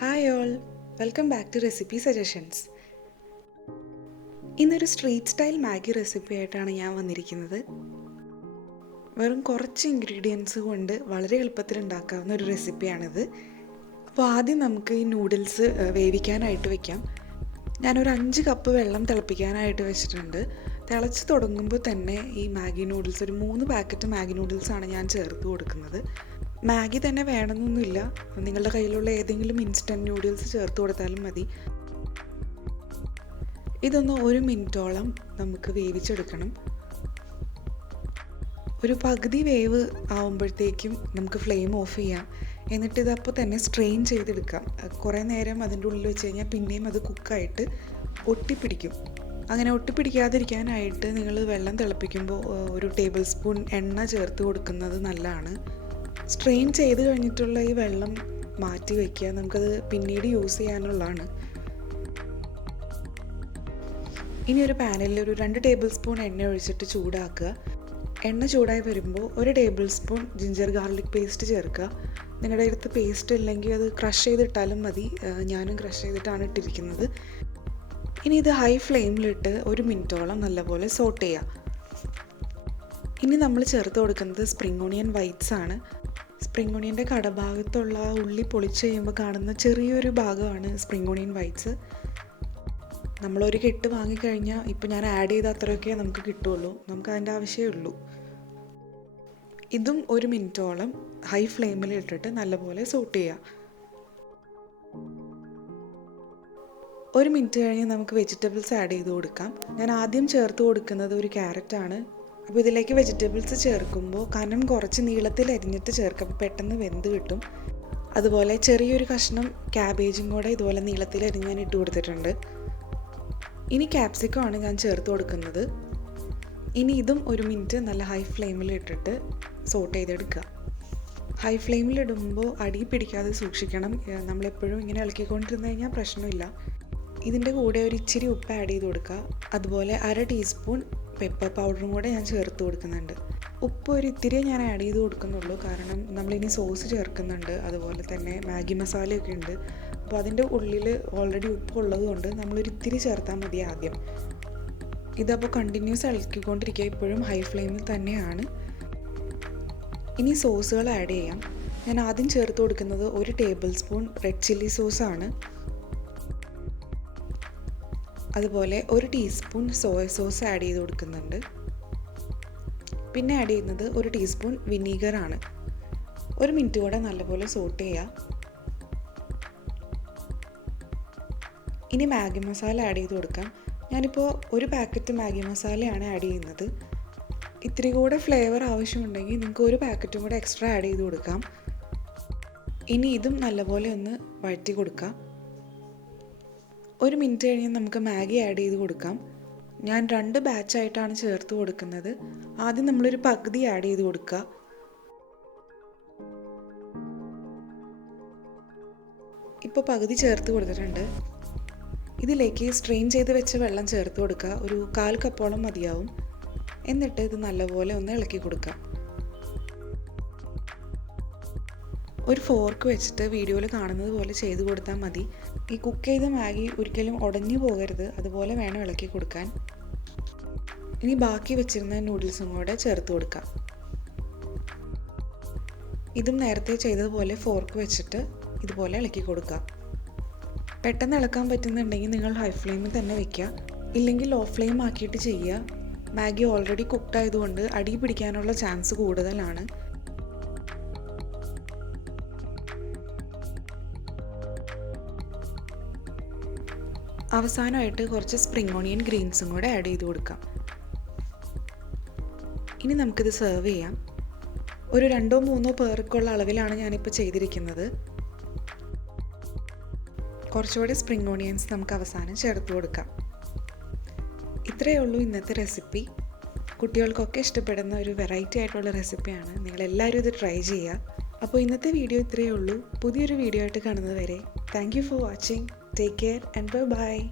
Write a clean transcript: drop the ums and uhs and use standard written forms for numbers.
Hi all, welcome back to recipe suggestions. ഇന്നൊരു street style Maggi recipe ആയിട്ടാണ് ഞാൻ വന്നിരിക്കുന്നത്. വെറും കുറച്ച് ഇൻഗ്രീഡിയൻസ് കൊണ്ട് വളരെ എളുപ്പത്തിൽ ഉണ്ടാക്കാവുന്ന ഒരു റെസിപ്പിയാണിത്. അപ്പോൾ ആദ്യം നമുക്ക് ഈ നൂഡിൽസ് വേവിക്കാനായിട്ട് വെക്കാം. ഞാനൊരു 5 കപ്പ് വെള്ളം തിളപ്പിക്കാനായിട്ട് വെച്ചിട്ടുണ്ട്. തിളച്ച് തുടങ്ങുമ്പോൾ തന്നെ ഈ മാഗി നൂഡിൽസ്, ഒരു 3 പാക്കറ്റ് മാഗി നൂഡിൽസാണ് ഞാൻ ചേർത്ത് കൊടുക്കുന്നത്. മാഗി തന്നെ വേണമെന്നൊന്നുമില്ല, നിങ്ങളുടെ കയ്യിലുള്ള ഏതെങ്കിലും ഇൻസ്റ്റൻറ്റ് നൂഡിൽസ് ചേർത്ത് കൊടുത്താലും മതി. ഇതൊന്ന് 1 മിനിറ്റോളം നമുക്ക് വേവിച്ചെടുക്കണം. ഒരു പകുതി വേവ് ആവുമ്പോഴത്തേക്കും നമുക്ക് ഫ്ലെയിം ഓഫ് ചെയ്യാം. എന്നിട്ട് ഇതപ്പോൾ തന്നെ സ്ട്രെയിൻ ചെയ്തെടുക്കാം. കുറേ നേരം അതിൻ്റെ ഉള്ളിൽ വെച്ച് കഴിഞ്ഞാൽ പിന്നെയും അത് കുക്കായിട്ട് ഒട്ടിപ്പിടിക്കും. അങ്ങനെ ഒട്ടിപ്പിടിക്കാതിരിക്കാനായിട്ട് നിങ്ങൾ വെള്ളം തിളപ്പിക്കുമ്പോൾ ഒരു ടേബിൾ സ്പൂൺ എണ്ണ ചേർത്ത് കൊടുക്കുന്നത് നല്ലതാണ്. സ്ട്രെയിൻ ചെയ്ത് കഴിഞ്ഞിട്ടുള്ള ഈ വെള്ളം മാറ്റി വയ്ക്കുക, നമുക്കത് പിന്നീട് യൂസ് ചെയ്യാനുള്ളതാണ്. ഇനി ഒരു പാനിൽ ഒരു 2 ടേബിൾ സ്പൂൺ എണ്ണ ഒഴിച്ചിട്ട് ചൂടാക്കുക. എണ്ണ ചൂടായി വരുമ്പോൾ 1 table spoon ginger garlic paste ചേർക്കുക. നിങ്ങളുടെ അടുത്ത് പേസ്റ്റ് ഇല്ലെങ്കിൽ അത് ക്രഷ് ചെയ്തിട്ടാലും മതി. ഞാനും ക്രഷ് ചെയ്തിട്ടാണ് ഇട്ടിരിക്കുന്നത്. ഇനി ഇത് ഹൈ ഫ്ലെയിമിലിട്ട് 1 മിനിറ്റോളം നല്ലപോലെ സോട്ട് ചെയ്യുക. ഇനി നമ്മൾ ചേർത്ത് കൊടുക്കുന്നത് സ്പ്രിംഗ് ഓണിയൻ വൈറ്റ്സ് ആണ്. സ്പ്രിംഗ് ഓണിയൻ്റെ കടഭാഗത്തുള്ള ഉള്ളി പൊളിച്ച് കഴിയുമ്പോൾ കാണുന്ന ചെറിയൊരു ഭാഗമാണ് സ്പ്രിംഗ് ഓണിയൻ വൈറ്റ്സ്. നമ്മളൊരു കെട്ട് വാങ്ങിക്കഴിഞ്ഞാൽ ഇപ്പോൾ ഞാൻ ആഡ് ചെയ്ത അത്രയൊക്കെ നമുക്ക് കിട്ടുള്ളൂ, നമുക്ക് അതിൻ്റെ ആവശ്യമേ ഉള്ളൂ. ഇതും 1 മിനിറ്റോളം ഹൈ ഫ്ലെയിമിൽ ഇട്ടിട്ട് നല്ലപോലെ സോട്ട് ചെയ്യുക. 1 മിനിറ്റ് കഴിഞ്ഞ് നമുക്ക് വെജിറ്റബിൾസ് ആഡ് ചെയ്ത് കൊടുക്കാം. ഞാൻ ആദ്യം ചേർത്ത് കൊടുക്കുന്നത് ഒരു ക്യാരറ്റാണ്. അപ്പോൾ ഇതിലേക്ക് വെജിറ്റബിൾസ് ചേർക്കുമ്പോൾ കനം കുറച്ച് നീളത്തിൽ അരിഞ്ഞിട്ട് ചേർക്കുക, അപ്പോൾ പെട്ടെന്ന് വെന്ത് കിട്ടും. അതുപോലെ ചെറിയൊരു കഷ്ണം ക്യാബേജും കൂടെ ഇതുപോലെ നീളത്തിൽ അരിഞ്ഞ് ഞാൻ ഇട്ട് കൊടുത്തിട്ടുണ്ട്. ഇനി ക്യാപ്സിക്കം ആണ് ഞാൻ ചേർത്ത് കൊടുക്കുന്നത്. ഇനി ഇതും 1 മിനിറ്റ് നല്ല ഹൈ ഫ്ലെയിമിൽ ഇട്ടിട്ട് സോട്ട് ചെയ്തെടുക്കുക. ഹൈ ഫ്ലെയിമിൽ ഇടുമ്പോൾ അടി പിടിക്കാതെ സൂക്ഷിക്കണം. നമ്മളെപ്പോഴും ഇങ്ങനെ ഇളക്കിക്കൊണ്ടിരുന്ന് കഴിഞ്ഞാൽ പ്രശ്നമില്ല. ഇതിൻ്റെ കൂടെ ഒരു ഇച്ചിരി ഉപ്പ് ആഡ് ചെയ്ത് കൊടുക്കുക. അതുപോലെ 1/2 ടീസ്പൂൺ പെപ്പർ പൗഡറും കൂടെ ഞാൻ ചേർത്ത് കൊടുക്കുന്നുണ്ട്. ഉപ്പ് ഒരു ഇത്തിരി ഞാൻ ആഡ് ചെയ്ത് കൊടുക്കുന്നുള്ളൂ, കാരണം നമ്മളിനി സോസ് ചേർക്കുന്നുണ്ട്, അതുപോലെ തന്നെ മാഗി മസാലയൊക്കെ ഉണ്ട്. അപ്പോൾ അതിൻ്റെ ഉള്ളിൽ ഓൾറെഡി ഉപ്പ് ഉള്ളത് കൊണ്ട് നമ്മളൊരു ഇത്തിരി ചേർത്താൽ മതി ആദ്യം. ഇതപ്പോൾ കണ്ടിന്യൂസ് ഇളക്കിക്കൊണ്ടിരിക്കുക, ഇപ്പോഴും ഹൈ ഫ്ലെയിമിൽ തന്നെയാണ്. ഇനി സോസുകൾ ആഡ് ചെയ്യാം. ഞാൻ ആദ്യം ചേർത്ത് കൊടുക്കുന്നത് 1 ടേബിൾ സ്പൂൺ റെഡ് ചില്ലി സോസാണ്. അതുപോലെ 1 ടീസ്പൂൺ സോയ സോസ് ആഡ് ചെയ്ത് കൊടുക്കുന്നുണ്ട്. പിന്നെ ആഡ് ചെയ്യുന്നത് 1 ടീസ്പൂൺ വിനീഗറാണ്. 1 മിനിറ്റ് കൂടെ നല്ലപോലെ സോട്ട് ചെയ്യുക. ഇനി മാഗി മസാല ആഡ് ചെയ്ത് കൊടുക്കാം. ഞാനിപ്പോൾ 1 പാക്കറ്റ് മാഗി മസാലയാണ് ആഡ് ചെയ്യുന്നത്. ഇത്തിരി കൂടെ ഫ്ലേവർ ആവശ്യമുണ്ടെങ്കിൽ നിങ്ങൾക്ക് 1 പാക്കറ്റും കൂടെ എക്സ്ട്രാ ആഡ് ചെയ്ത് കൊടുക്കാം. ഇനി ഇതും നല്ലപോലെ ഒന്ന് വഴറ്റി കൊടുക്കാം. 1 മിനിറ്റ് കഴിഞ്ഞ് നമുക്ക് മാഗി ആഡ് ചെയ്ത് കൊടുക്കാം. ഞാൻ 2 ബാച്ചായിട്ടാണ് ചേർത്ത് കൊടുക്കുന്നത്. ആദ്യം നമ്മളൊരു പകുതി ആഡ് ചെയ്ത് കൊടുക്കുക. ഇപ്പോൾ പകുതി ചേർത്ത് കൊടുത്തിട്ടുണ്ട്. ഇതിലേക്ക് സ്ട്രെയിൻ ചെയ്ത് വെച്ച വെള്ളം ചേർത്ത് കൊടുക്കുക. ഒരു 1/4 കപ്പോളം മതിയാവും. എന്നിട്ട് ഇത് നല്ലപോലെ ഒന്ന് ഇളക്കി കൊടുക്കുക. ഒരു ഫോർക്ക് വെച്ചിട്ട് വീഡിയോയിൽ കാണുന്നത് പോലെ ചെയ്ത് കൊടുത്താൽ മതി. ഈ കുക്ക് ചെയ്ത മാഗി ഒരിക്കലും ഉടഞ്ഞു പോകരുത്, അതുപോലെ വേണം ഇളക്കി കൊടുക്കാൻ. ഇനി ബാക്കി വെച്ചിരുന്ന നൂഡിൽസും കൂടെ ചേർത്ത് കൊടുക്കാം. ഇതും നേരത്തെ ചെയ്തതുപോലെ ഫോർക്ക് വെച്ചിട്ട് ഇതുപോലെ ഇളക്കി കൊടുക്കുക. പെട്ടെന്ന് ഇളക്കാൻ പറ്റുന്നുണ്ടെങ്കിൽ നിങ്ങൾ ഹൈ ഫ്ലെയിമിൽ തന്നെ വെക്കുക, ഇല്ലെങ്കിൽ ലോ ഫ്ലെയിം ആക്കിയിട്ട് ചെയ്യുക. മാഗി ഓൾറെഡി കുക്ക്ഡ് ആയതുകൊണ്ട് അടി പിടിക്കാനുള്ള ചാൻസ് കൂടുതലാണ്. അവസാനമായിട്ട് കുറച്ച് സ്പ്രിംഗ് ഓണിയൻ ഗ്രീൻസും കൂടെ ആഡ് ചെയ്ത് കൊടുക്കാം. ഇനി നമുക്കിത് സെർവ് ചെയ്യാം. ഒരു 2-3 പേർക്കുള്ള അളവിലാണ് ഞാനിപ്പോൾ ചെയ്തിരിക്കുന്നത്. കുറച്ചുകൂടി സ്പ്രിംഗ് ഓണിയൻസ് നമുക്ക് അവസാനം ചേർത്ത് കൊടുക്കാം. ഇത്രയേ ഉള്ളൂ ഇന്നത്തെ റെസിപ്പി. കുട്ടികൾക്കൊക്കെ ഇഷ്ടപ്പെടുന്ന ഒരു വെറൈറ്റി ആയിട്ടുള്ള റെസിപ്പിയാണ്. നിങ്ങളെല്ലാവരും ഇത് ട്രൈ ചെയ്യുക. അപ്പോൾ ഇന്നത്തെ വീഡിയോ ഇത്രയേ ഉള്ളൂ. പുതിയൊരു വീഡിയോ ആയിട്ട് കാണുന്നത് വരെ thank you for watching. Take care and bye-bye.